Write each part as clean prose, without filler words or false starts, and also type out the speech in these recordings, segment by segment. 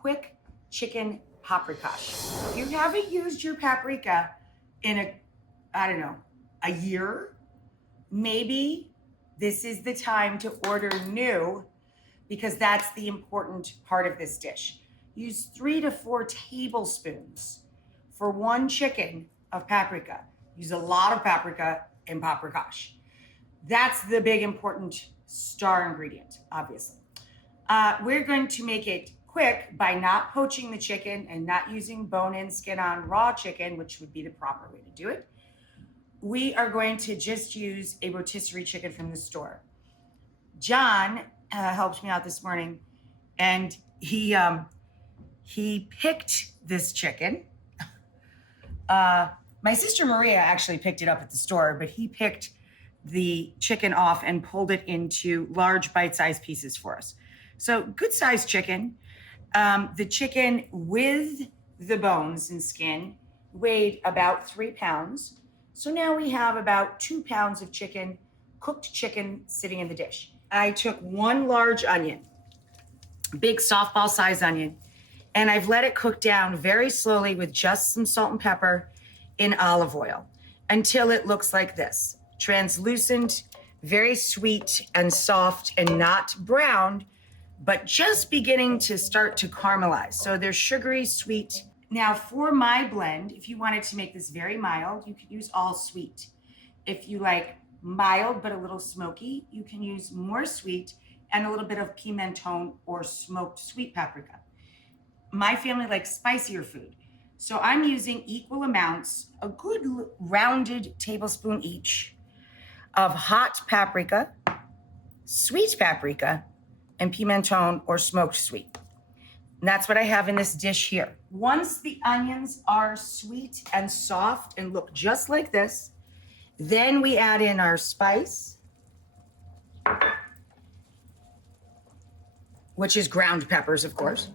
quick chicken paprikash. If you haven't used your paprika in a year, maybe this is the time to order new, because that's the important part of this dish. Use 3 to 4 tablespoons for 1 chicken of paprika. Use a lot of paprika in paprikash. That's the big important star ingredient, obviously. We're going to make it quick by not poaching the chicken and not using bone-in, skin-on raw chicken, which would be the proper way to do it. We are going to just use a rotisserie chicken from the store. John helped me out this morning, and he picked this chicken. My sister Maria actually picked it up at the store, but he picked the chicken off and pulled it into large bite-sized pieces for us. So good-sized chicken. The chicken with the bones and skin weighed about 3 pounds. So now we have about 2 pounds of chicken, cooked chicken, sitting in the dish. I took 1 large onion, big softball-sized onion, and I've let it cook down very slowly with just some salt and pepper in olive oil until it looks like this. Translucent, very sweet and soft and not browned, but just beginning to start to caramelize. So they're sugary, sweet. Now for my blend, if you wanted to make this very mild, you could use all sweet. If you like mild but a little smoky, you can use more sweet and a little bit of pimenton or smoked sweet paprika. My family likes spicier food. So I'm using equal amounts, a good rounded tablespoon each, of hot paprika, sweet paprika, and pimenton or smoked sweet. And that's what I have in this dish here. Once the onions are sweet and soft and look just like this, then we add in our spice, which is ground peppers, of course.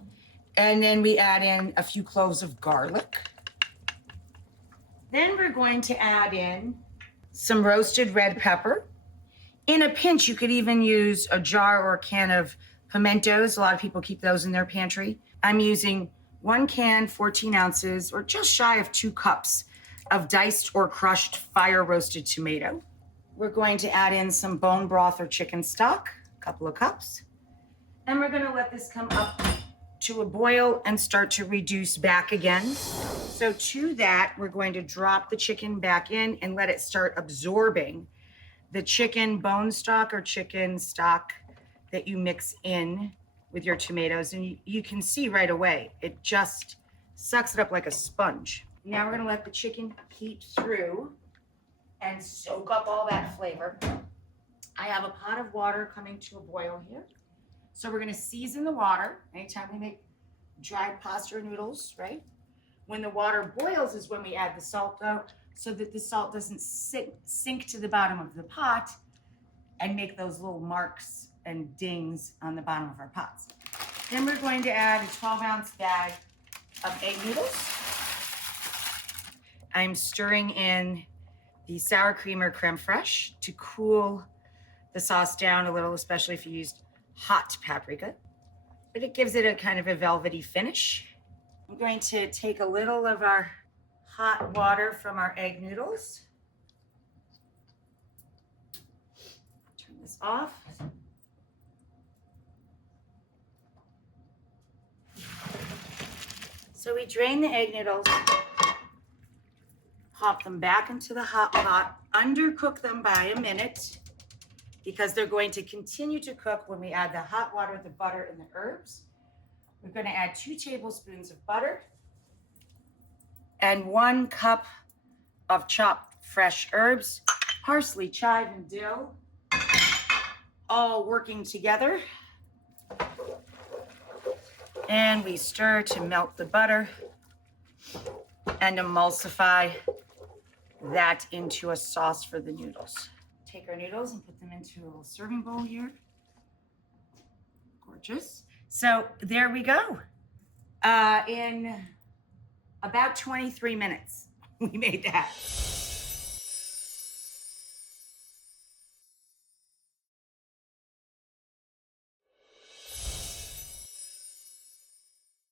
And then we add in a few cloves of garlic. Then we're going to add in some roasted red pepper. In a pinch, you could even use a jar or a can of pimentos. A lot of people keep those in their pantry. I'm using 1 can, 14 ounces, or just shy of 2 cups of diced or crushed fire roasted tomato. We're going to add in some bone broth or chicken stock, a couple of cups. And we're gonna let this come up to a boil and start to reduce back again. So to that, we're going to drop the chicken back in and let it start absorbing the chicken bone stock or chicken stock that you mix in with your tomatoes. And you can see right away, it just sucks it up like a sponge. Now we're gonna let the chicken heat through and soak up all that flavor. I have a pot of water coming to a boil here. So we're gonna season the water. Anytime we make dried pasta or noodles, right? When the water boils is when we add the salt though, so that the salt doesn't sink to the bottom of the pot and make those little marks and dings on the bottom of our pots. Then we're going to add a 12-ounce bag of egg noodles. I'm stirring in the sour cream or creme fraiche to cool the sauce down a little, especially if you used hot paprika, but it gives it a kind of a velvety finish. I'm going to take a little of our hot water from our egg noodles. Turn this off. So we drain the egg noodles, pop them back into the hot pot, undercook them by a minute, because they're going to continue to cook when we add the hot water, the butter, and the herbs. We're going to add 2 tablespoons of butter and 1 cup of chopped fresh herbs, parsley, chive, and dill, all working together. And we stir to melt the butter and emulsify that into a sauce for the noodles. Take our noodles and put them into a little serving bowl here. Gorgeous. So there we go. In about 23 minutes, we made that.